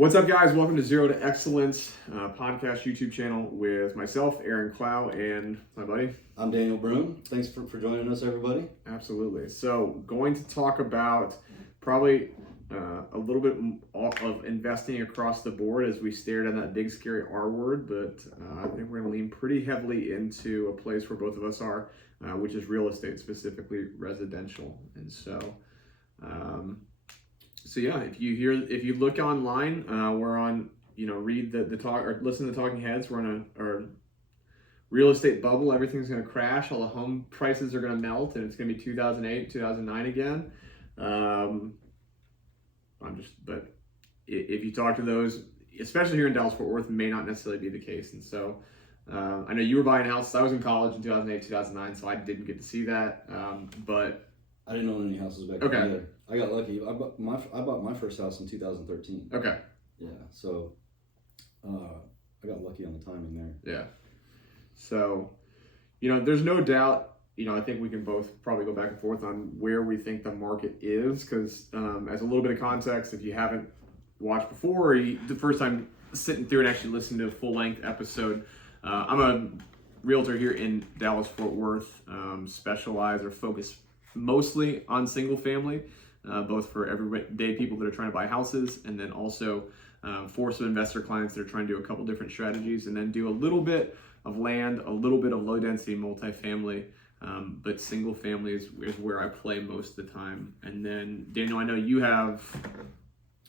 What's up, guys? Welcome to Zero to Excellence podcast YouTube channel with myself, Aaron Clough, and my buddy. I'm Daniel Broom. Thanks for joining us, everybody. Absolutely. So, going to talk about probably a little bit of investing across the board as we stared at that big, scary R word, but I think we're going to lean pretty heavily into a place where both of us are, which is real estate, specifically residential. And so, yeah, if you look online, we're on, read the talk or listen to the talking heads. We're on a real estate bubble. Everything's going to crash. All the home prices are going to melt, and it's going to be 2008, 2009 again. But if you talk to those, especially here in Dallas-Fort Worth, it may not necessarily be the case. And so, I know you were buying houses. I was in college in 2008, 2009, so I didn't get to see that. But I didn't own any houses back then either. I got lucky. I bought my first house in 2013. Okay. Yeah. So, I got lucky on the timing there. Yeah. So, there's no doubt. I think we can both probably go back and forth on where we think the market is, because as a little bit of context, if you haven't watched before, or the first time sitting through and actually listening to a full-length episode, I'm a realtor here in Dallas-Fort Worth, specialize or focus mostly on single family, both for everyday people that are trying to buy houses, and then also for some investor clients that are trying to do a couple different strategies, and then do a little bit of land, a little bit of low density multifamily, but single family is where I play most of the time. And then Daniel, I know you have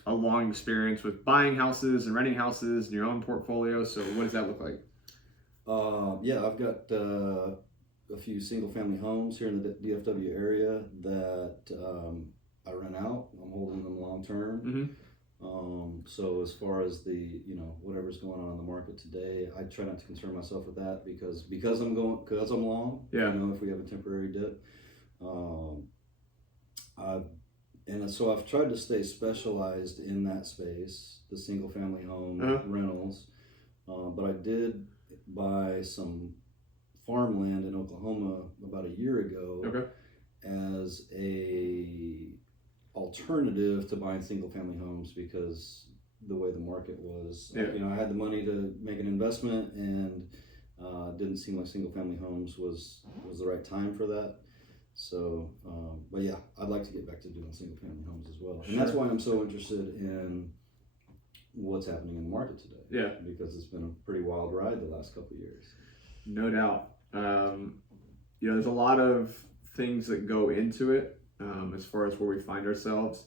a long experience with buying houses and renting houses in your own portfolio. So what does that look like? Yeah, I've got a few single family homes here in the DFW area that I rent out. I'm holding them long term. Mm-hmm. So as far as the whatever's going on in the market today, I try not to concern myself with that because I'm long. Yeah. If we have a temporary dip, so I've tried to stay specialized in that space, the single family home rentals. But I did buy some farmland in Oklahoma about a year ago as a alternative to buying single family homes, because the way the market was, I had the money to make an investment, and didn't seem like single family homes was the right time for that. So, but yeah, I'd like to get back to doing single family homes as well. And that's why I'm so interested in what's happening in the market today. Yeah. Because it's been a pretty wild ride the last couple of years. No doubt. There's a lot of things that go into it, as far as where we find ourselves.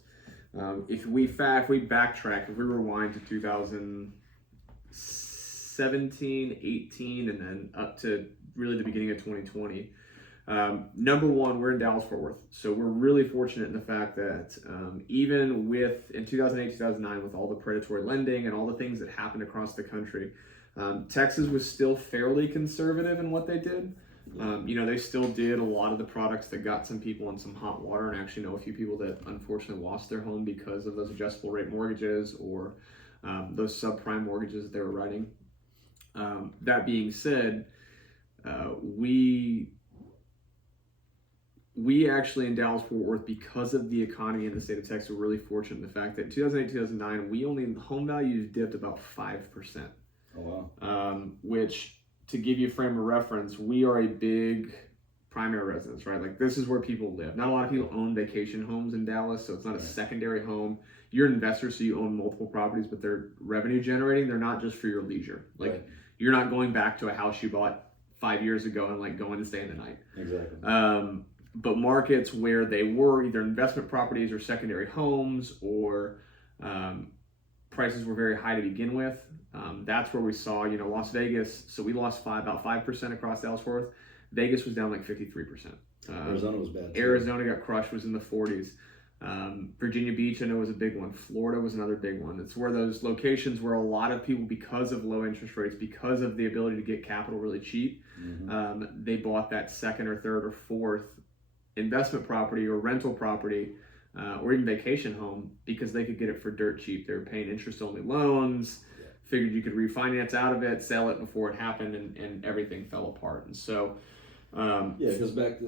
If we backtrack, if we rewind to 2017, 18, and then up to really the beginning of 2020, number one, we're in Dallas-Fort Worth. So we're really fortunate in the fact that even in 2008, 2009, with all the predatory lending and all the things that happened across the country, Texas was still fairly conservative in what they did. They still did a lot of the products that got some people in some hot water, and actually know a few people that unfortunately lost their home because of those adjustable rate mortgages or those subprime mortgages that they were writing. That being said, we actually in Dallas-Fort Worth, because of the economy in the state of Texas, were really fortunate in the fact that in 2008, 2009, home values dipped about 5%. Oh, wow. Which, to give you a frame of reference, we are a big primary residence, right? Like, this is where people live. Not a lot of people own vacation homes in Dallas, so it's not a secondary home. You're an investor, so you own multiple properties, but they're revenue generating. They're not just for your leisure. Like, you're not going back to a house you bought 5 years ago and going to stay in the night. Exactly. But markets where they were either investment properties or secondary homes, or prices were very high to begin with. That's where we saw, Las Vegas. So we lost about 5% across Dallas-Fort Worth. Vegas was down like 53%. Arizona was bad too. Arizona got crushed, was in the 40s. Virginia Beach, I know, was a big one. Florida was another big one. It's where those locations where a lot of people, because of low interest rates, because of the ability to get capital really cheap, they bought that second or third or fourth investment property or rental property, or even vacation home, because they could get it for dirt cheap. They were paying interest-only loans, figured you could refinance out of it, sell it before it happened, and everything fell apart. And so because back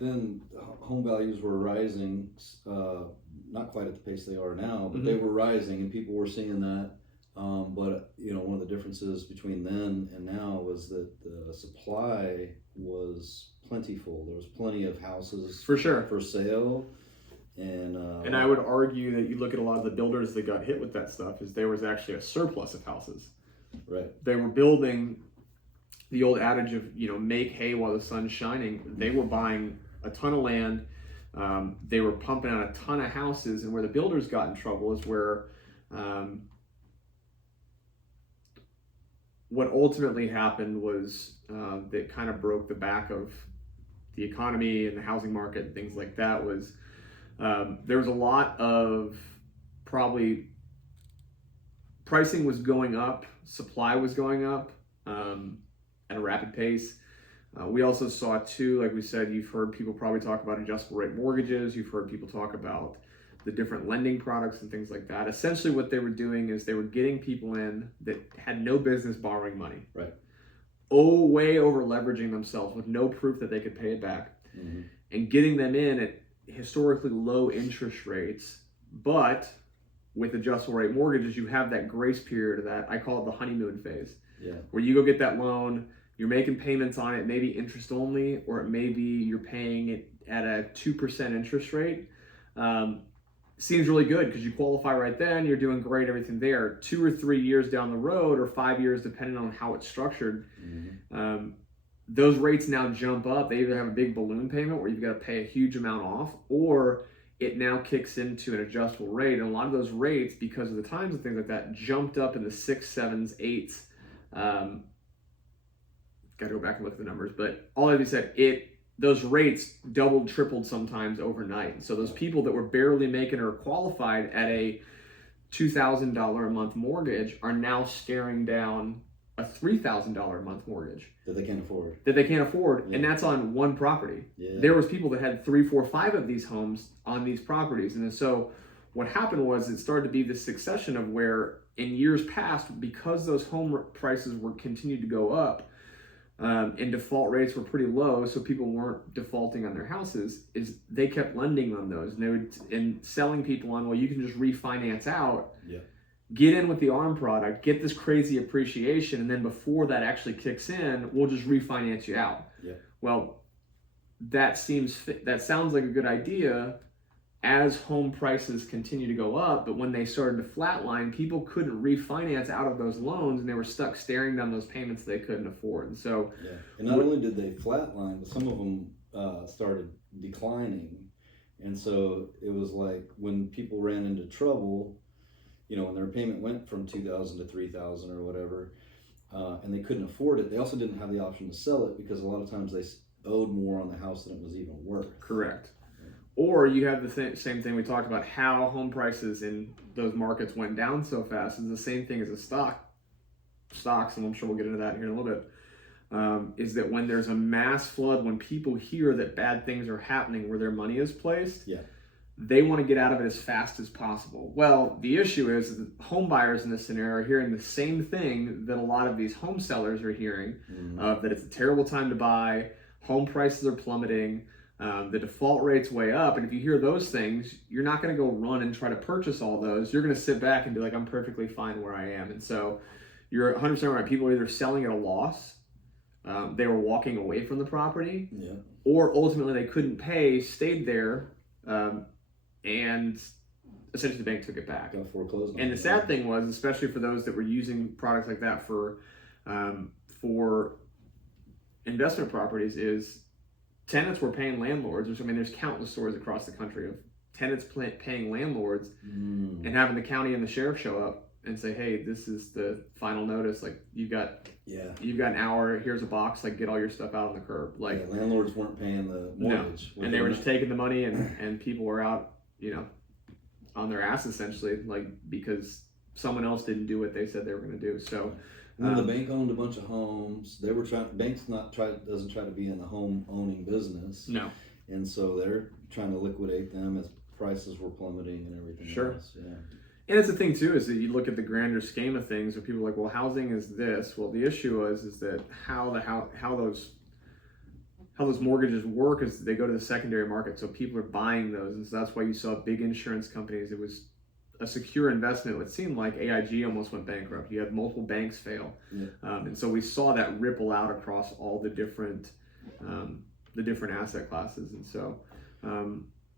then home values were rising, not quite at the pace they are now, but they were rising, and people were seeing that But one of the differences between then and now was that the supply was plentiful. There was plenty of houses for sure for sale, and I would argue that you look at a lot of the builders that got hit with that stuff is there was actually a surplus of houses. Right. They were building the old adage of make hay while the sun's shining. They were buying a ton of land. They were pumping out a ton of houses, and where the builders got in trouble is where what ultimately happened was that kind of broke the back of the economy and the housing market and things like that was there was a lot of probably pricing was going up, supply was going up at a rapid pace. We also saw too, like we said, you've heard people probably talk about adjustable rate mortgages. You've heard people talk about the different lending products and things like that. Essentially what they were doing is they were getting people in that had no business borrowing money. Right. Way over leveraging themselves with no proof that they could pay it back. Mm-hmm. And getting them in at historically low interest rates, but with adjustable rate mortgages, you have that grace period of that, I call it the honeymoon phase. Yeah. Where you go get that loan, you're making payments on it, maybe interest only, or it may be you're paying it at a 2% interest rate. Seems really good because you qualify right then, you're doing great, everything there. 2 or 3 years down the road, or 5 years, depending on how it's structured, mm-hmm. Those rates now jump up. They either have a big balloon payment where you've got to pay a huge amount off, or it now kicks into an adjustable rate. And a lot of those rates, because of the times and things like that, jumped up in the 6s, 7s, 8s. Got to go back and look at the numbers, but all that being said, those rates doubled, tripled sometimes overnight. So those people that were barely making or qualified at a $2,000 a month mortgage are now staring down a $3,000 a month mortgage that they can't afford. Yeah. And that's on one property. Yeah. There was people that had 3, 4, 5 of these homes on these properties, and so what happened was it started to be this succession of where in years past, because those home prices were continued to go up. And default rates were pretty low, so people weren't defaulting on their houses, is they kept lending on those, and they would and selling people on, well, you can just refinance out, get in with the ARM product, get this crazy appreciation, and then before that actually kicks in, we'll just refinance you out. Well, that sounds like a good idea as home prices continue to go up, but when they started to flatline, people couldn't refinance out of those loans, and they were stuck staring down those payments they couldn't afford. And so, and not only did they flatline, but some of them started declining. And so it was like when people ran into trouble, when their payment went from $2,000 to $3,000 or whatever, and they couldn't afford it, they also didn't have the option to sell it because a lot of times they owed more on the house than it was even worth. Correct. Or you have the same thing we talked about, how home prices in those markets went down so fast. Is the same thing as a stocks, and I'm sure we'll get into that here in a little bit, is that when there's a mass flood, when people hear that bad things are happening where their money is placed, they want to get out of it as fast as possible. Well, the issue is that home buyers in this scenario are hearing the same thing that a lot of these home sellers are hearing, that it's a terrible time to buy, home prices are plummeting, the default rate's way up, and if you hear those things, you're not going to go run and try to purchase all those. You're going to sit back and be like, I'm perfectly fine where I am. And so you're 100% right. People are either selling at a loss, they were walking away from the property, or ultimately they couldn't pay, stayed there, and essentially the bank took it back. Got foreclosed. And the sad thing was, especially for those that were using products like that for investment properties, is tenants were paying landlords. There's countless stories across the country of tenants paying landlords and having the county and the sheriff show up and say, hey, this is the final notice. Like, you've got an hour. Here's a box. Like, get all your stuff out on the curb. Like, landlords weren't paying the mortgage. No. And they were just taking the money, and people were out, on their ass essentially, like, because someone else didn't do what they said they were going to do. So. And then the bank owned a bunch of homes. They were doesn't try to be in the home owning business. No. And so they're trying to liquidate them as prices were plummeting and everything else. Yeah. And it's the thing too, is that you look at the grander scheme of things, where people are like, well, housing is this. Well, the issue is that how those mortgages work is they go to the secondary market, so people are buying those, and so that's why you saw big insurance companies. It was a secure investment, it would seem like AIG almost went bankrupt. You had multiple banks fail. Yeah. And so we saw that ripple out across all the different asset classes. And so,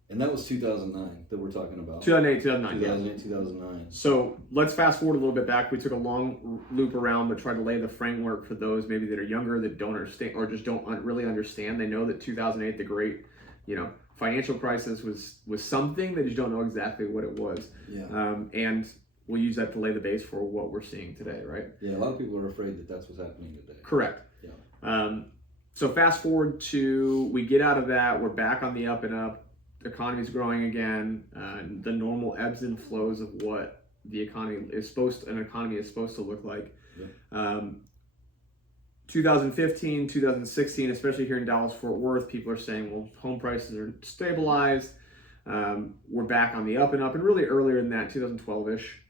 and that was 2009 that we're talking about. 2008, 2009. 2008, 2009. So let's fast forward a little bit back. We took a long loop around, but tried to lay the framework for those maybe that are younger, that don't understand or just don't really understand. They know that 2008, the great, financial crisis was something. They just don't know exactly what it was. Yeah. And we'll use that to lay the base for what we're seeing today, right? Yeah, a lot of people are afraid that that's what's happening today. Correct. Yeah. So fast forward to, we get out of that, we're back on the up and up. The economy's growing again. The normal ebbs and flows of what an economy is supposed to look like. Yeah. 2015, 2016, especially here in Dallas, Fort Worth, people are saying, well, home prices are stabilized. We're back on the up and up, and really earlier than that, 2012-ish.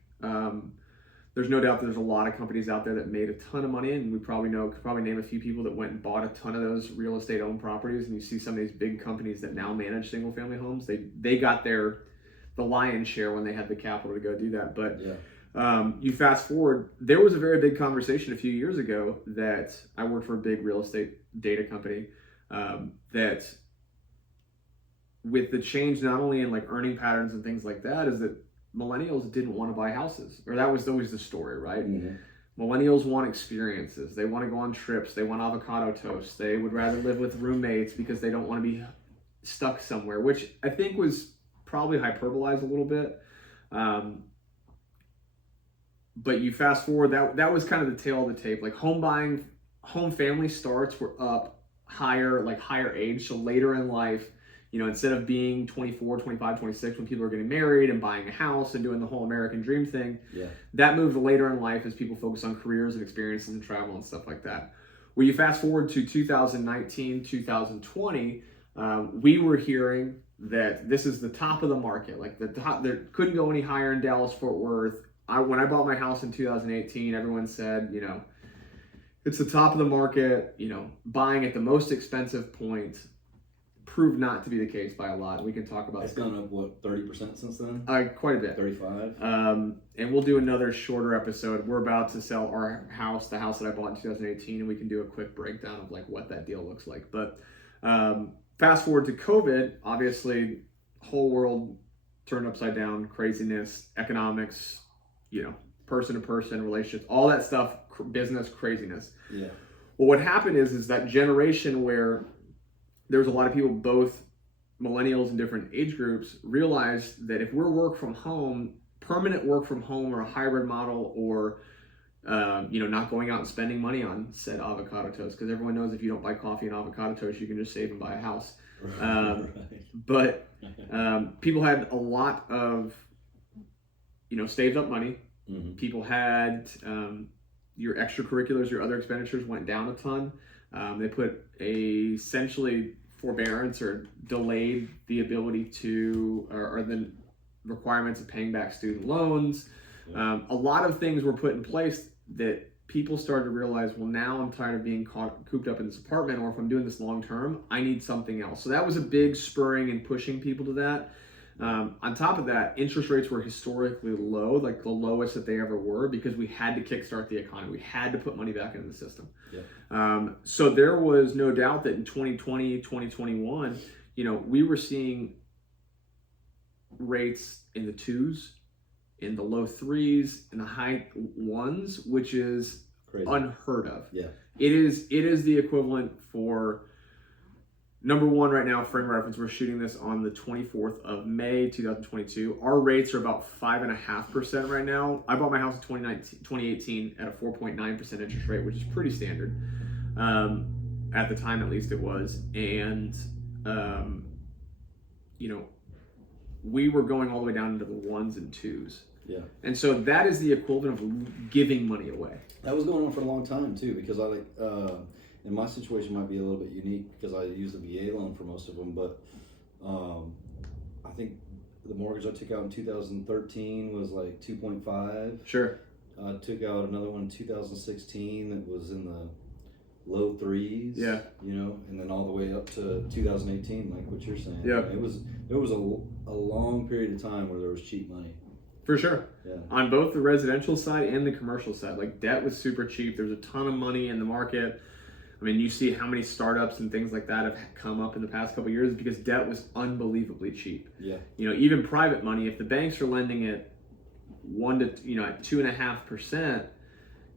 There's no doubt that there's a lot of companies out there that made a ton of money, and we could probably name a few people that went and bought a ton of those real estate owned properties. And you see some of these big companies that now manage single family homes. They got the lion's share when they had the capital to go do that. But you fast forward, there was a very big conversation a few years ago that I worked for a big real estate data company that with the change not only in like earning patterns and things like that, is that millennials didn't want to buy houses, or that was always the story, right? Mm-hmm. Millennials want experiences. They want to go on trips. They want avocado toast. They would rather live with roommates because they don't want to be stuck somewhere, which I think was probably hyperbolized a little bit. But you fast forward, that was kind of the tail of the tape. Like home family starts were up higher age. So later in life, instead of being 24, 25, 26 when people are getting married and buying a house and doing the whole American dream thing, that moved later in life as people focus on careers and experiences and travel and stuff like that. When you fast forward to 2019, 2020, we were hearing that this is the top of the market. Like there couldn't go any higher in Dallas, Fort Worth. When I bought my house in 2018, everyone said, it's the top of the market, buying at the most expensive point. Proved not to be the case by a lot. We can talk about it's gone up, 30% since then? Quite a bit. 35? And we'll do another shorter episode. We're about to sell our house, the house that I bought in 2018, and we can do a quick breakdown of what that deal looks like. But fast forward to COVID, obviously, whole world turned upside down, craziness, economics, person to person relationships, all that stuff, business craziness. Yeah. Well, what happened is that generation where there was a lot of people, both millennials and different age groups, realized that if we're permanent work from home or a hybrid model, or not going out and spending money on said avocado toast, because everyone knows if you don't buy coffee and avocado toast, you can just save and buy a house. Right. But people had a lot of saved up money. Mm-hmm. People had your extracurriculars, your other expenditures went down a ton. They put essentially forbearance or delayed the ability to, or the requirements of paying back student loans. Yeah. A lot of things were put in place that people started to realize, well, now I'm tired of being cooped up in this apartment, or if I'm doing this long term, I need something else. So that was a big spurring and pushing people to that. On top of that, interest rates were historically low, like the lowest that they ever were, because we had to kickstart the economy. We had to put money back into the system. Yeah. So there was no doubt that in 2020, 2021, we were seeing rates in the 2s, in the low 3s, in the high 1s, which is crazy, unheard of. Yeah. It is the equivalent for, number one, right now, frame reference, we're shooting this on the 24th of May, 2022. Our rates are about 5.5% right now. I bought my house in 2018 at a 4.9% interest rate, which is pretty standard. At the time, at least it was. And, we were going all the way down into the 1s and 2s. Yeah. And so that is the equivalent of giving money away. That was going on for a long time too, because and my situation might be a little bit unique because I used a VA loan for most of them, but I think the mortgage I took out in 2013 was like 2.5. Sure. I took out another one in 2016 that was in the low 3s. Yeah. And then all the way up to 2018, like what you're saying. Yeah. It was a long period of time where there was cheap money. For sure. Yeah. On both the residential side and the commercial side, like debt was super cheap. There's a ton of money in the market. I mean, you see how many startups and things like that have come up in the past couple of years because debt was unbelievably cheap. Yeah. You know, even private money, if the banks are lending at at 2.5%,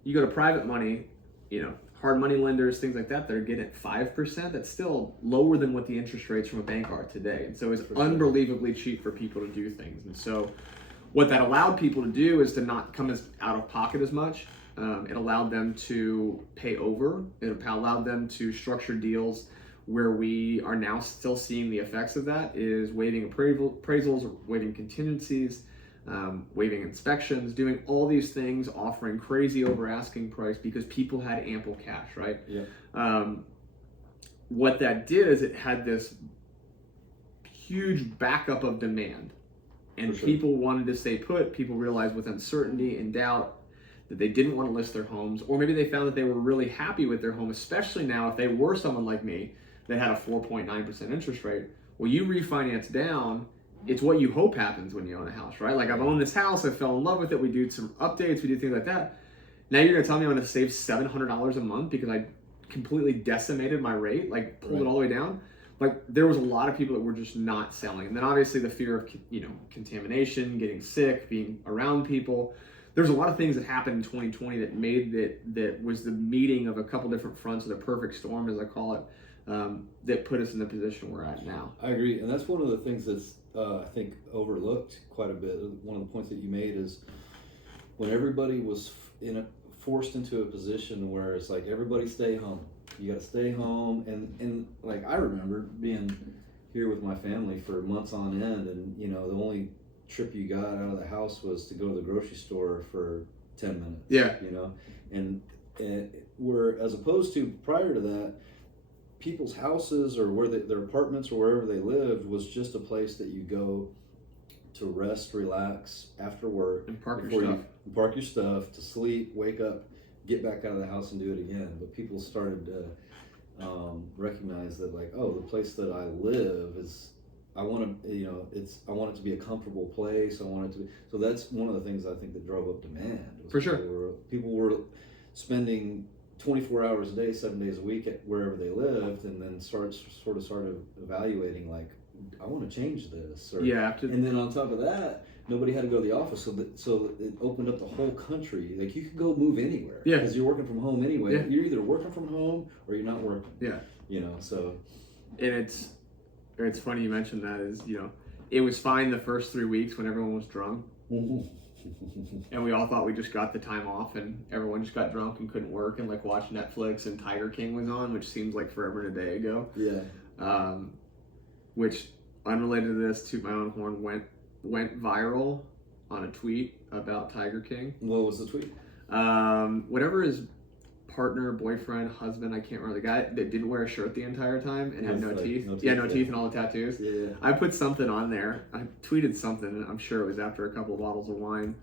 you go to private money, you know, hard money lenders, things like that, that are getting at 5%. That's still lower than what the interest rates from a bank are today. And so it's unbelievably cheap for people to do things. And so what that allowed people to do is to not come as out of pocket as much. It allowed them to pay over. It allowed them to structure deals where we are now still seeing the effects of that is waiving appraisals, waiving contingencies, waiving inspections, doing all these things, offering crazy over asking price because people had ample cash, right? Yeah. What that did is it had this huge backup of demand. And people wanted to stay put. People realized with uncertainty and doubt that they didn't want to list their homes, or maybe they found that they were really happy with their home, especially now if they were someone like me that had a 4.9% interest rate. Well, you refinance down, it's what you hope happens when you own a house, right? Like I've owned this house, I fell in love with it, we do some updates, we do things like that. Now you're gonna tell me I'm gonna save $700 a month because I completely decimated my rate, like pulled it all the way down. Like there was a lot of people that were just not selling. And then obviously the fear of, contamination, getting sick, being around people. There's a lot of things that happened in 2020 that made that was the meeting of a couple different fronts of the perfect storm, as I call it, that put us in the position we're at now. I agree. And that's one of the things that's, I think, overlooked quite a bit. One of the points that you made is when everybody was forced into a position where it's like, everybody stay home. You got to stay home. And like, I remember being here with my family for months on end, and, the only trip you got out of the house was to go to the grocery store for 10 minutes. Yeah. And where, as opposed to prior to that, people's houses or their apartments or wherever they lived was just a place that you go to rest, relax after work, and park your stuff, to sleep, wake up, get back out of the house and do it again. But people started to recognize that, like, oh, the place that I live is, I want it to be a comfortable place. I want it to be, so that's one of the things I think that drove up demand. For sure. People were spending 24 hours a day, 7 days a week at wherever they lived, and then started evaluating, like, I want to change this. And then on top of that, nobody had to go to the office, so it opened up the whole country. Like, you could go move anywhere. Yeah. Because you're working from home anyway. Yeah. You're either working from home or you're not working. Yeah. So. And it's funny you mentioned that is, it was fine the first 3 weeks when everyone was drunk. And we all thought we just got the time off, and everyone just got drunk and couldn't work and like watched Netflix, and Tiger King was on, which seems like forever and a day ago. Yeah. Which, unrelated to this, toot my own horn, went viral on a tweet about Tiger King. What was the tweet? Whatever his partner, boyfriend, husband, I can't remember, the guy that didn't wear a shirt the entire time and had no teeth. No teeth and all the tattoos. Yeah. I put something on there. I tweeted something, and I'm sure it was after a couple of bottles of wine.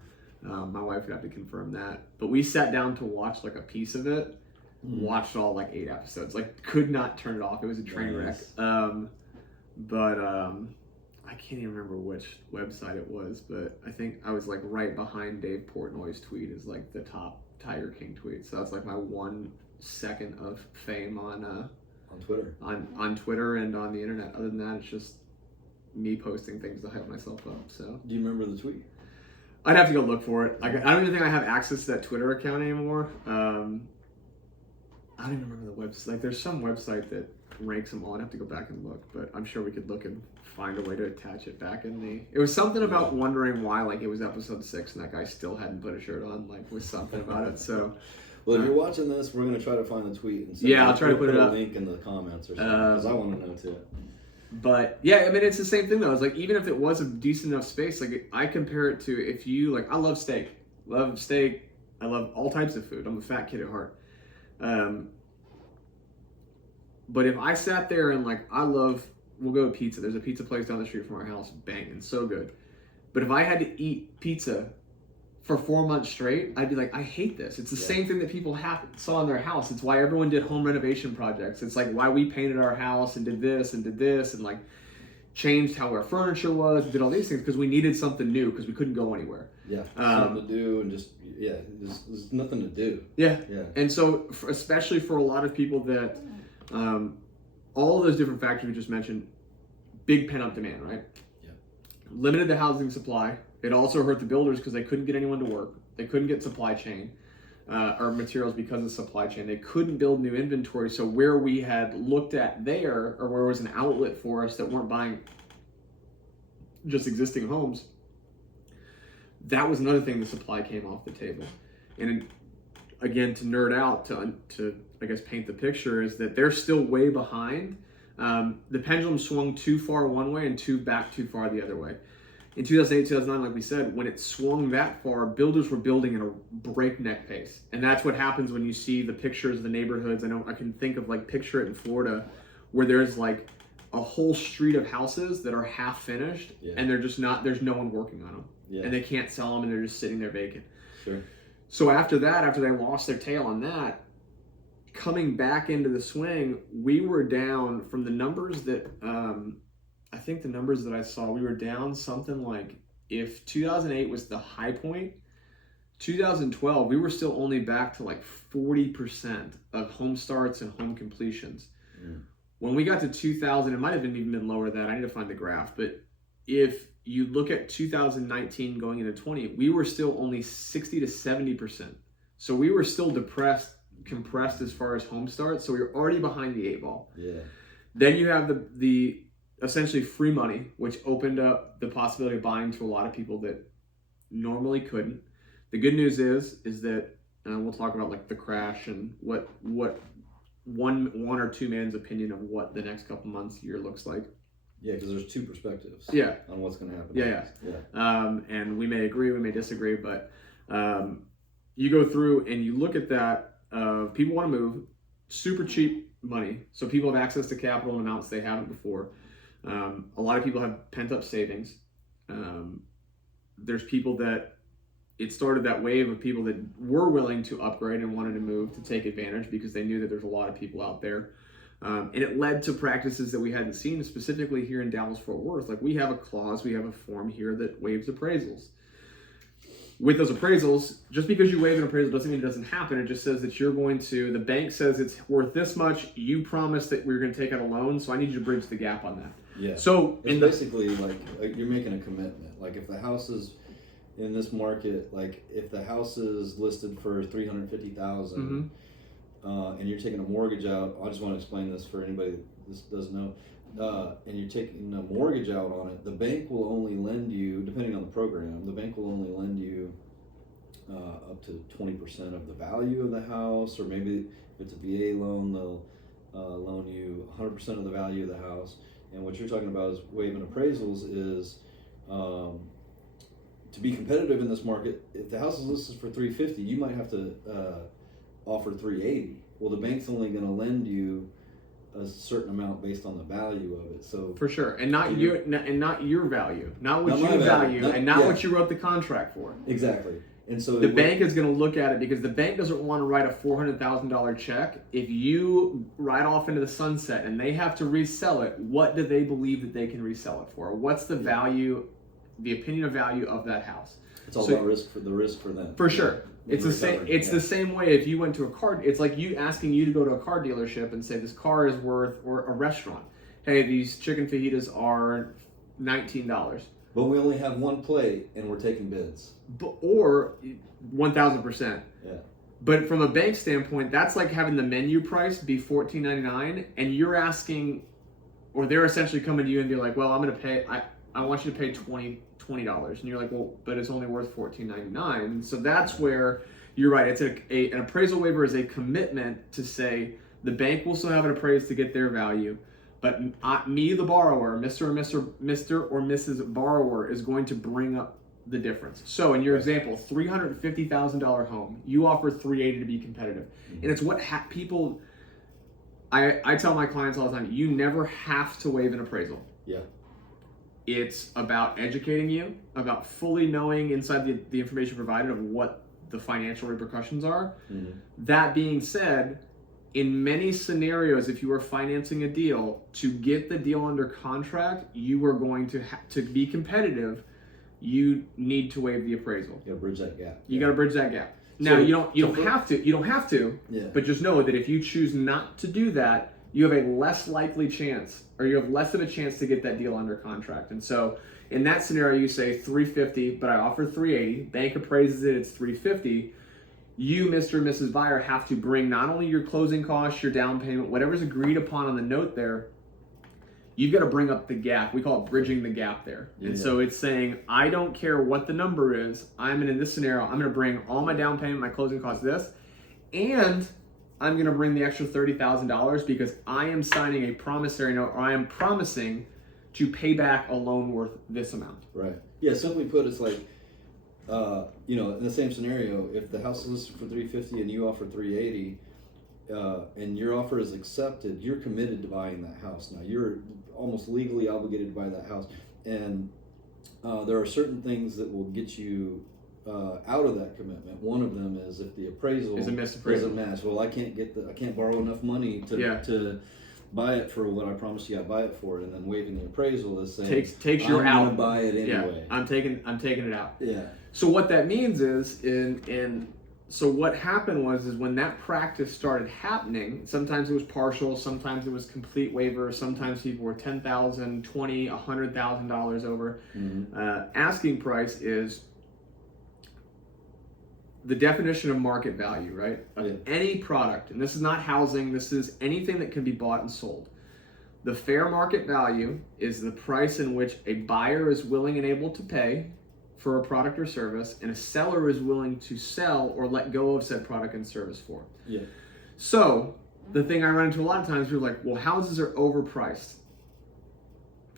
My wife would have to confirm that. But we sat down to watch like a piece of it. Watched all like 8 episodes. Like, could not turn it off. It was a train wreck. But I can't even remember which website it was, but I think I was like right behind Dave Portnoy's tweet as like the top Tiger King tweet. So that's like my 1 second of fame on Twitter. On Twitter and on the internet. Other than that, it's just me posting things to hype myself up. So do you remember the tweet? I'd have to go look for it. I don't even think I have access to that Twitter account anymore. I don't even remember the website. Like, there's some website that ranks them all. I'd have to go back and look, but I'm sure we could look and find a way to attach it back in the. It was something about wondering why, like, it was episode 6 and that guy still hadn't put a shirt on. Like, was something about it. So. Well, if you're watching this, we're gonna try to find the tweet and I'll try to put a link in the comments or something, because I want to know too. But yeah, I mean, it's the same thing though. It's like, even if it was a decent enough space, like, I compare it to, if you like, I love steak. I love all types of food. I'm a fat kid at heart. But if I sat there and like, we'll go to pizza. There's a pizza place down the street from our house, banging, so good. But if I had to eat pizza for 4 months straight, I'd be like, I hate this. It's the same thing that people saw in their house. It's why everyone did home renovation projects. It's like why we painted our house and did this and like changed how our furniture was, did all these things, because we needed something new because we couldn't go anywhere. Yeah, something to do, and just there's nothing to do. Yeah. Yeah. And so, especially for a lot of people that, all of those different factors we just mentioned, big pent-up demand, right? Yeah. Limited the housing supply. It also hurt the builders because they couldn't get anyone to work. They couldn't get supply chain or materials because of supply chain. They couldn't build new inventory. So where we had looked at there, or where was an outlet for us that weren't buying just existing homes, that was another thing. The supply came off the table. And again, to nerd out, to I guess paint the picture, is that they're still way behind. The pendulum swung too far one way and too far the other way. In 2008, 2009, like we said, when it swung that far, builders were building at a breakneck pace. And that's what happens when you see the pictures of the neighborhoods. I know I can think of, like, picture it in Florida, where there's like a whole street of houses that are half finished, and they're just not, there's no one working on them. And they can't sell them, and they're just sitting there vacant. Sure. So after that, after they lost their tail on that, coming back into the swing, we were down from the numbers that, I think the numbers that I saw, we were down something like, if 2008 was the high point, 2012, we were still only back to like 40% of home starts and home completions. When we got to 2000, it might have even been lower than that. I need to find the graph. But if you look at 2019 going into 20, we were still only 60 to 70%. So we were still compressed as far as home starts. So we were already behind the 8 ball. Yeah. Then you have the essentially free money, which opened up the possibility of buying to a lot of people that normally couldn't. The good news is that we'll talk about like the crash and what one or two man's opinion of what the next couple months, year looks like. Yeah, because there's two perspectives. On what's going to happen. Yeah. And we may agree, we may disagree, but you go through and you look at that. People want to move, super cheap money, so people have access to capital in amounts they haven't before. A lot of people have pent-up savings. There's people that it started that wave of people that were willing to upgrade and wanted to move to take advantage because they knew that there's a lot of people out there. And it led to practices that we hadn't seen, specifically here in Dallas-Fort Worth. Like, we have a clause, we have a form here that waives appraisals. With those appraisals, just because you waive an appraisal doesn't mean it doesn't happen. It just says that you're going to, the bank says it's worth this much. You promised that we're going to take out a loan, so I need you to bridge the gap on that. Yeah. So it's basically like you're making a commitment. Like, if the house is in this market, like if the house is listed for $350,000, and you're taking a mortgage out, I just want to explain this for anybody that doesn't know. And you're taking a mortgage out on it, the bank will only lend you, depending on the program, the bank will only lend you up to 20% of the value of the house, or maybe if it's a VA loan, they'll loan you 100% of the value of the house. And what you're talking about is waiving appraisals is to be competitive in this market. If the house is listed for $350,000, you might have to offer $380,000. Well, the bank's only going to lend you a certain amount based on the value of it. So for sure, and not your value, not what you value, and not what you wrote the contract for. Exactly. And so the bank is going to look at it, because the bank doesn't want to write a $400,000 check if you ride off into the sunset and they have to resell it. What do they believe that they can resell it for? What's the value, the opinion of value of that house? It's all about risk for them. For sure. It's the same. It's the same way if you went to a car. It's like you asking you to go to a car dealership and say this car is worth, or a restaurant. Hey, these chicken fajitas are $19. But we only have one plate and we're taking bids. Or 1,000%. Yeah. But from a bank standpoint, that's like having the menu price be $14.99, and you're asking, or they're essentially coming to you and they're like, well, I'm going to pay. I want you to pay $20, and you're like, well, but it's only worth $14.99. And so that's where you're right. It's an appraisal waiver is a commitment to say the bank will still have it appraised to get their value, but me, the borrower, Mr. or Mrs. Borrower, is going to bring up the difference. So in your example, $350,000 home, you offer $380,000 to be competitive, and it's what people. I tell my clients all the time, you never have to waive an appraisal. Yeah. It's about educating you, about fully knowing inside the information provided of what the financial repercussions are. That being said, in many scenarios, if you are financing a deal, to get the deal under contract, you are going to be competitive. you need to waive the appraisal. You gotta bridge that gap. You got to bridge that gap. Now, you don't have to, Yeah. but just know that if you choose not to do that, you have a less likely chance, or you have less of a chance to get that deal under contract. And so in that scenario, you say 350, but I offer 380. Bank appraises it, it's 350. You, Mr. and Mrs. Buyer, have to bring not only your closing costs, your down payment, whatever's agreed upon on the note there, you've got to bring up the gap. We call it bridging the gap there. Yeah. And so it's saying, I don't care what the number is. In this scenario, I'm going to bring all my down payment, my closing costs, this, and I'm going to bring the extra $30,000 because I am signing a promissory note, or I am promising to pay back a loan worth this amount. Right. Yeah, simply put, it's like, in the same scenario, if the house is listed for $350 and you offer $380, and your offer is accepted, you're committed to buying that house. Now you're almost legally obligated to buy that house, and there are certain things that will get you out of that commitment. One of them is if the appraisal is a misappraisal. Doesn't match. Well, I can't borrow enough money to buy it for what I promised you I'd buy it for, and then waiving the appraisal is saying takes your out. I'm gonna buy it anyway. Yeah, I'm taking it out. Yeah. So what that means is so what happened was when that practice started happening, sometimes it was partial, sometimes it was complete waiver, sometimes people were $10,000, $20,000, $100,000 over. Mm-hmm. Asking price is the definition of market value, right? Of any product, and this is not housing, this is anything that can be bought and sold. The fair market value is the price in which a buyer is willing and able to pay for a product or service, and a seller is willing to sell or let go of said product and service for. Yeah. So the thing I run into a lot of times, we're like, well, houses are overpriced.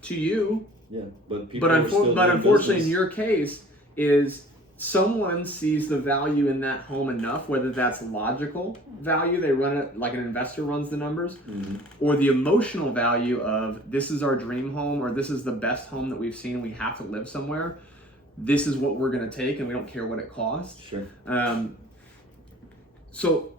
To you. Yeah, but unfortunately, in your case, is someone sees the value in that home enough, whether that's logical value, they run it like an investor runs the numbers, mm-hmm. or the emotional value of this is our dream home, or this is the best home that we've seen, we have to live somewhere. This is what we're going to take, and we don't care what it costs. Sure. So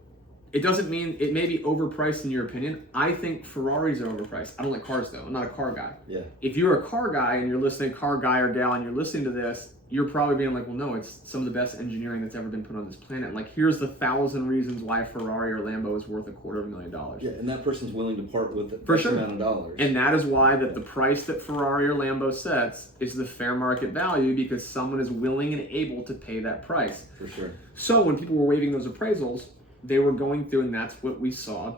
it doesn't mean it may be overpriced in your opinion. I think Ferraris are overpriced. I don't like cars though. I'm not a car guy. Yeah. If you're a car guy and you're listening, car guy or gal, and you're listening to this, you're probably being like, well, no, it's some of the best engineering that's ever been put on this planet. Like, here's the 1,000 reasons why a Ferrari or Lambo is worth $250,000. Yeah, and that person's willing to part with it for sure amount of dollars. And that is why that the price that Ferrari or Lambo sets is the fair market value, because someone is willing and able to pay that price. For sure. So when people were waiving those appraisals, they were going through, and that's what we saw.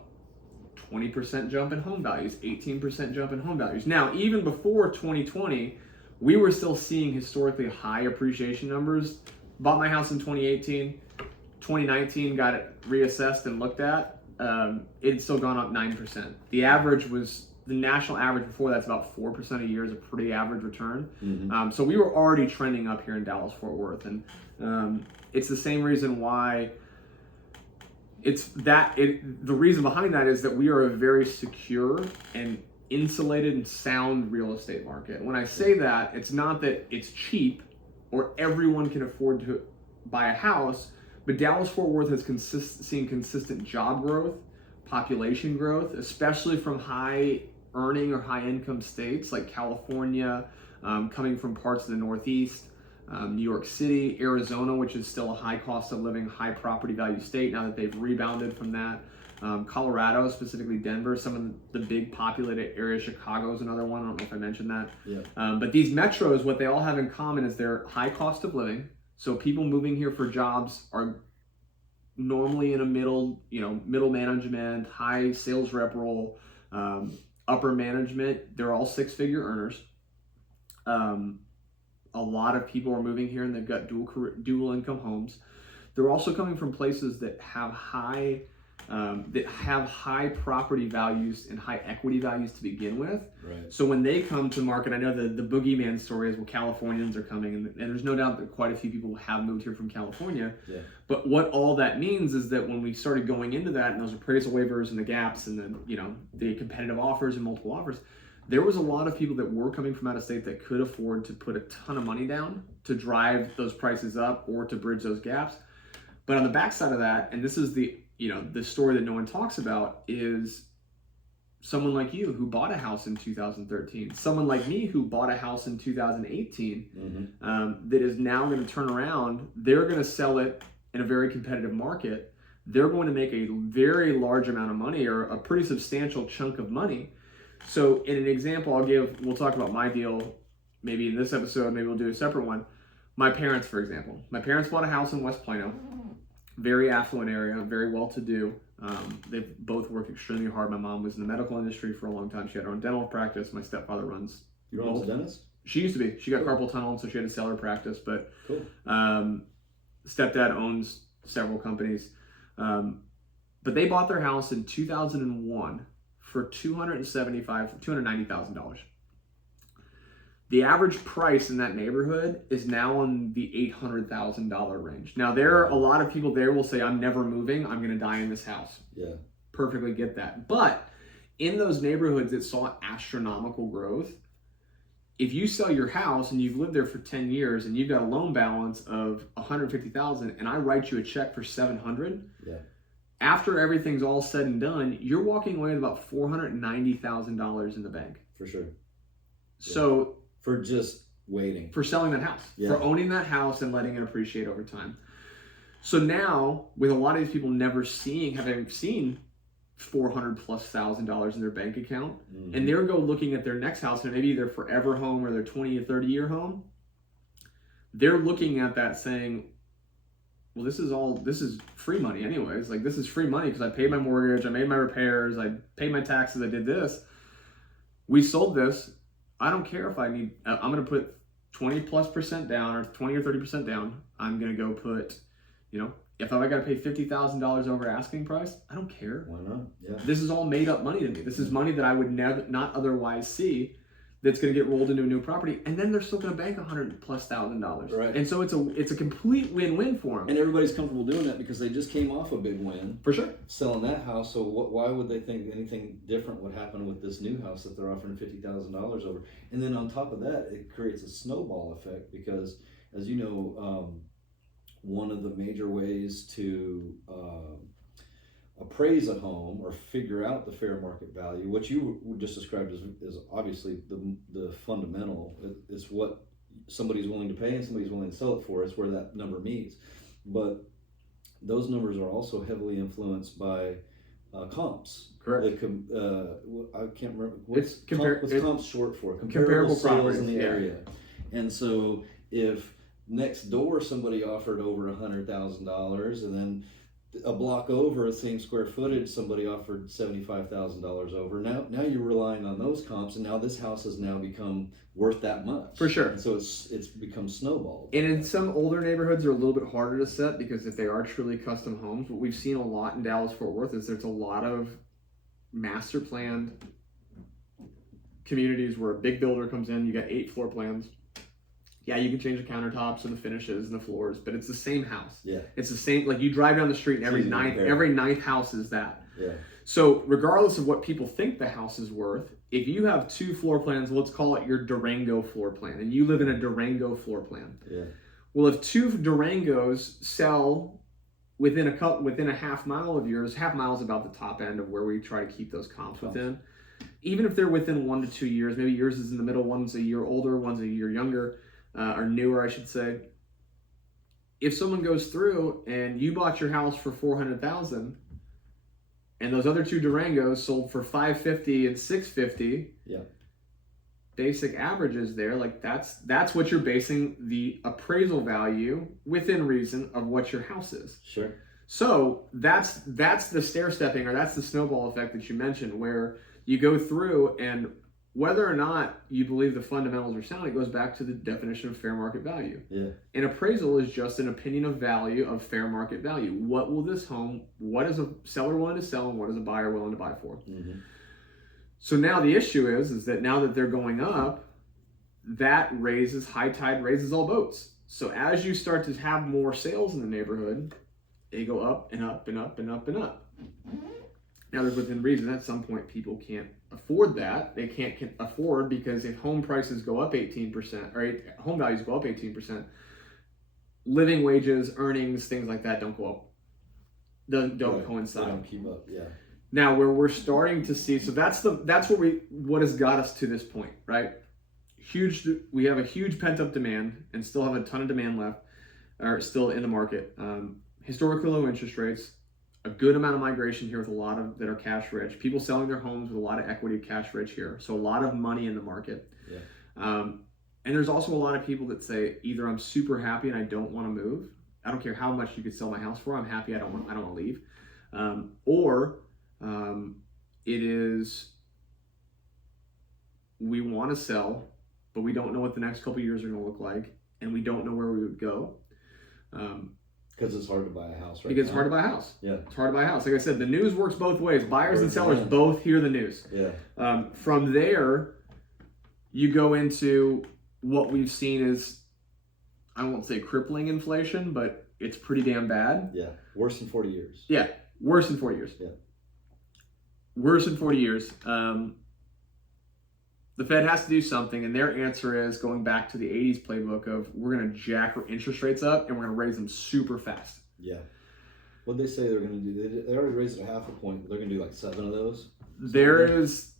20% jump in home values, 18% jump in home values. Now, even before 2020, we were still seeing historically high appreciation numbers. Bought my house in 2018, 2019 got it reassessed and looked at. It's still gone up 9%. The national average before that's about 4% a year is a pretty average return. Mm-hmm. So we were already trending up here in Dallas-Fort Worth. And it's the same reason why the reason behind that is that we are a very secure and insulated and sound real estate market. When I say that, it's not that it's cheap or everyone can afford to buy a house, but Dallas-Fort Worth has seen consistent job growth, population growth, especially from high earning or high income states like California, coming from parts of the Northeast, New York City, Arizona, which is still a high cost of living, high property value state now that they've rebounded from that. Colorado, specifically Denver, some of the big populated areas. Chicago is another one. I don't know if I mentioned that. Yeah. But these metros, what they all have in common is their high cost of living. So people moving here for jobs are normally in a middle management, high sales rep role, upper management. They're all six-figure earners. A lot of people are moving here and they've got dual income homes. They're also coming from places that have high property values and high equity values to begin with. Right. So when they come to market, I know the boogeyman story is, well, Californians are coming, and there's no doubt that quite a few people have moved here from California. Yeah. But what all that means is that when we started going into that and those appraisal waivers and the gaps and then the competitive offers and multiple offers, there was a lot of people that were coming from out of state that could afford to put a ton of money down to drive those prices up or to bridge those gaps. But on the backside of that, and this is the story that no one talks about, is someone like you who bought a house in 2013, someone like me who bought a house in 2018, that is now going to turn around. They're going to sell it in a very competitive market. They're going to make a very large amount of money, or a pretty substantial chunk of money. So in an example we'll talk about my deal maybe in this episode, maybe we'll do a separate one. My parents, for example. My parents bought a house in West Plano, very affluent area, very well-to-do. They've both worked extremely hard. My mom was in the medical industry for a long time. She had her own dental practice. My stepfather runs. Your mom's a dentist? She used to be. She got carpal tunnel, so she had to sell her practice. But stepdad owns several companies. But they bought their house in 2001 for $290,000. The average price in that neighborhood is now in the $800,000 range. Now, there are a lot of people there will say, I'm never moving. I'm going to die in this house. Yeah. Perfectly get that. But in those neighborhoods that saw astronomical growth, if you sell your house and you've lived there for 10 years and you've got a loan balance of $150,000 and I write you a check for $700, after everything's all said and done, you're walking away with about $490,000 in the bank. For sure. So for just waiting. For selling that house. Yeah. For owning that house and letting it appreciate over time. So now, with a lot of these people never having seen $400,000+ in their bank account, and they're looking at their next house, and maybe their forever home or their 20 or 30 year home, they're looking at that saying, well, this is free money anyways. Like, this is free money because I paid my mortgage, I made my repairs, I paid my taxes, I did this. We sold this. I don't care if I'm going to put 20+% down or 20 or 30% down. I'm going to go put, if I got to pay $50,000 over asking price, I don't care. Why not? Yeah. This is all made up money to me. This is money that I would not otherwise see, that's going to get rolled into a new property, and then they're still going to bank $100,000+. Right. And so it's a complete win-win for them. And everybody's comfortable doing that because they just came off a big win. For sure. Selling that house. So why would they think anything different would happen with this new house that they're offering $50,000 over? And then on top of that, it creates a snowball effect because, as you know, one of the major ways to appraise a home or figure out the fair market value, what you just described is obviously the fundamental. It's what somebody's willing to pay and somebody's willing to sell it for. It's where that number meets. But those numbers are also heavily influenced by comps. Correct. I can't remember what's comps short for. Comparable sales in the area. And so if next door somebody offered over $100,000, and then a block over, same square footage, somebody offered $75,000 over. Now you're relying on those comps, and now this house has now become worth that much. For sure. And so it's become snowballed. And in some older neighborhoods, they're a little bit harder to set because if they are truly custom homes, what we've seen a lot in Dallas-Fort Worth is there's a lot of master planned communities where a big builder comes in, you got 8 floor plans. Yeah, you can change the countertops and the finishes and the floors, but it's the same house. Yeah. It's the same, like you drive down the street and every ninth house is that. Yeah. So regardless of what people think the house is worth, if you have 2 floor plans, let's call it your Durango floor plan, and you live in a Durango floor plan. Yeah. Well, if 2 Durangos sell within a half mile of yours, half mile is about the top end of where we try to keep those comps within. Even if they're within 1 to 2 years, maybe yours is in the middle, one's a year older, one's a year younger, or newer, I should say. If someone goes through and you bought your house for $400,000, and those other 2 Durangos sold for $550 and $650, yeah, basic averages there, like that's what you're basing the appraisal value within reason of what your house is. Sure. So that's the stair stepping, or that's the snowball effect that you mentioned, where you go through, and whether or not you believe the fundamentals are sound, it goes back to the definition of fair market value. Yeah. An appraisal is just an opinion of value of fair market value. What is a seller willing to sell, and what is a buyer willing to buy for? Mm-hmm. So now the issue is that now that they're going up, high tide raises all boats. So as you start to have more sales in the neighborhood, they go up and up and up and up and up. Now, there's within reason, at some point, people can't afford that. They can't afford, because if home prices go up 18%, or home values go up 18%, living wages, earnings, things like that don't go up. Don't coincide. They don't keep up, yeah. Now, where we're starting to see, so that's what has got us to this point, right? We have a huge pent-up demand and still have a ton of demand left, or still in the market. Historically low interest rates, a good amount of migration here with a lot of that are cash rich. People selling their homes with a lot of equity, cash rich here. So a lot of money in the market. Yeah. And there's also a lot of people that say either I'm super happy and I don't want to move. I don't care how much you could sell my house for. I'm happy. I don't want to leave. Or it is we want to sell, but we don't know what the next couple of years are going to look like, and we don't know where we would go. Because it's hard to buy a house, right? Because it's hard to buy a house. Yeah. It's hard to buy a house. Like I said, the news works both ways. Buyers and sellers both hear the news. Yeah. From there, you go into what we've seen is, I won't say crippling inflation, but it's pretty damn bad. Yeah. Worse than 40 years. Yeah. Worse than 40 years. Yeah. Worse than 40 years. The Fed has to do something, and their answer is going back to the 80s playbook of we're going to jack our interest rates up and we're going to raise them super fast. Yeah. What did they say they're going to do? They already raised it 0.5 point, but they're going to do like 7 of those? There is,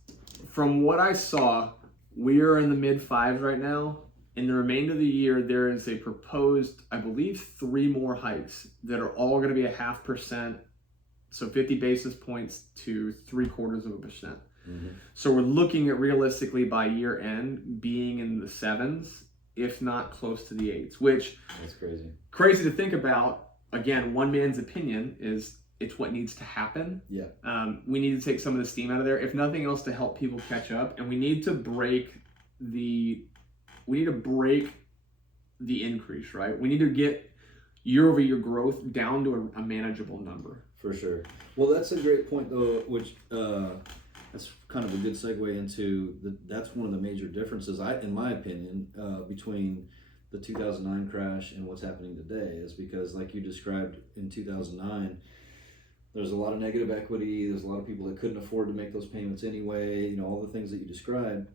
from what I saw, we are in the mid-5s right now. In the remainder of the year, there is a proposed, I believe, 3 more hikes that are all going to be 0.5%, so 50 basis points to 0.75%. Mm-hmm. So we're looking at realistically by year end being in the 7s, if not close to the 8s, which that's crazy. Crazy to think about. Again, one man's opinion is it's what needs to happen. Yeah. We need to take some of the steam out of there, if nothing else, to help people catch up, and we need to break the increase, right? We need to get year-over-year growth down to a manageable number. For sure. Well, that's a great point, though, which that's kind of a good segue into that's one of the major differences, in my opinion, between the 2009 crash and what's happening today, is because, like you described in 2009, there's a lot of negative equity. There's a lot of people that couldn't afford to make those payments anyway. You know, all the things that you described,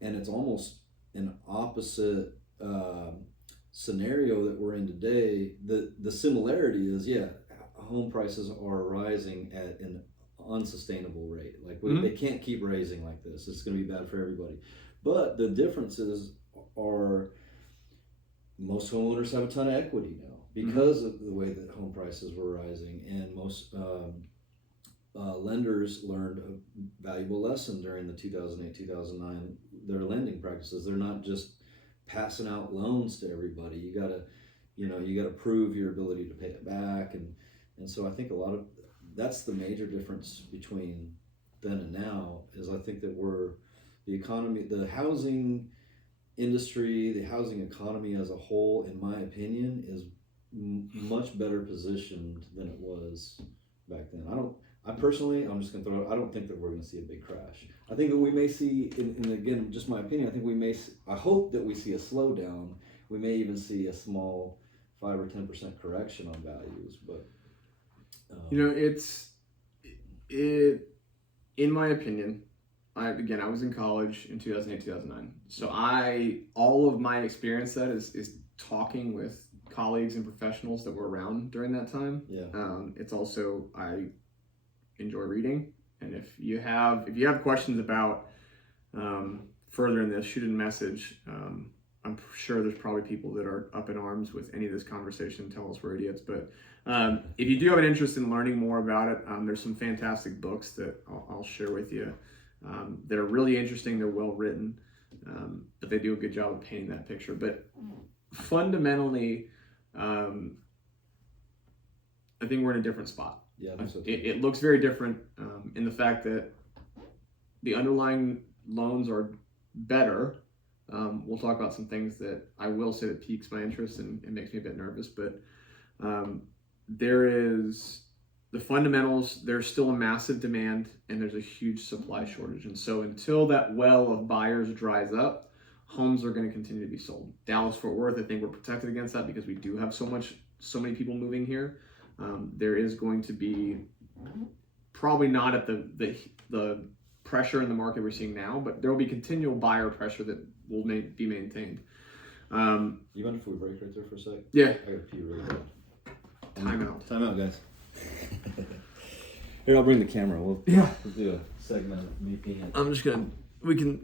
and it's almost an opposite scenario that we're in today. The similarity is, home prices are rising at an unsustainable rate. Like they can't keep raising like this. It's going to be bad for everybody. But the differences are most homeowners have a ton of equity now because of the way that home prices were rising, and most lenders learned a valuable lesson during the 2008-2009 their lending practices. They're not just passing out loans to everybody. You gotta prove your ability to pay it back, and so I think that's the major difference between then and now, is I think that the economy, the housing industry, the housing economy as a whole, in my opinion, is much better positioned than it was back then. I'm just going to throw it, I don't think that we're going to see a big crash. I think that we may see, and again, just my opinion, I hope that we see a slowdown. We may even see a small 5 or 10% correction on values, but in my opinion, I was in college in 2008, 2009. So all of my experience is talking with colleagues and professionals that were around during that time. Yeah. It's also, I enjoy reading. And if you have questions about further in this, shoot a message. I'm sure there's probably people that are up in arms with any of this conversation. Tell us we're idiots. But if you do have an interest in learning more about it, there's some fantastic books that I'll share with you that are really interesting. They're well written, but they do a good job of painting that picture. But fundamentally, I think we're in a different spot. Yeah, I think so too. It looks very different in the fact that the underlying loans are better. We'll talk about some things that I will say that piques my interest and makes me a bit nervous, but there is the fundamentals. There's still a massive demand and there's a huge supply shortage. And so until that well of buyers dries up, homes are going to continue to be sold. Dallas-Fort Worth, I think we're protected against that because we do have so many people moving here. There is going to be probably not at the pressure in the market we're seeing now, but there will be continual buyer pressure that will be maintained. You mind if we break right there for a sec? Yeah. I gotta pee really bad. Time out. Time out, guys. Here, I'll bring the camera. We'll Yeah. do a segment of me peeing. I'm just gonna. We can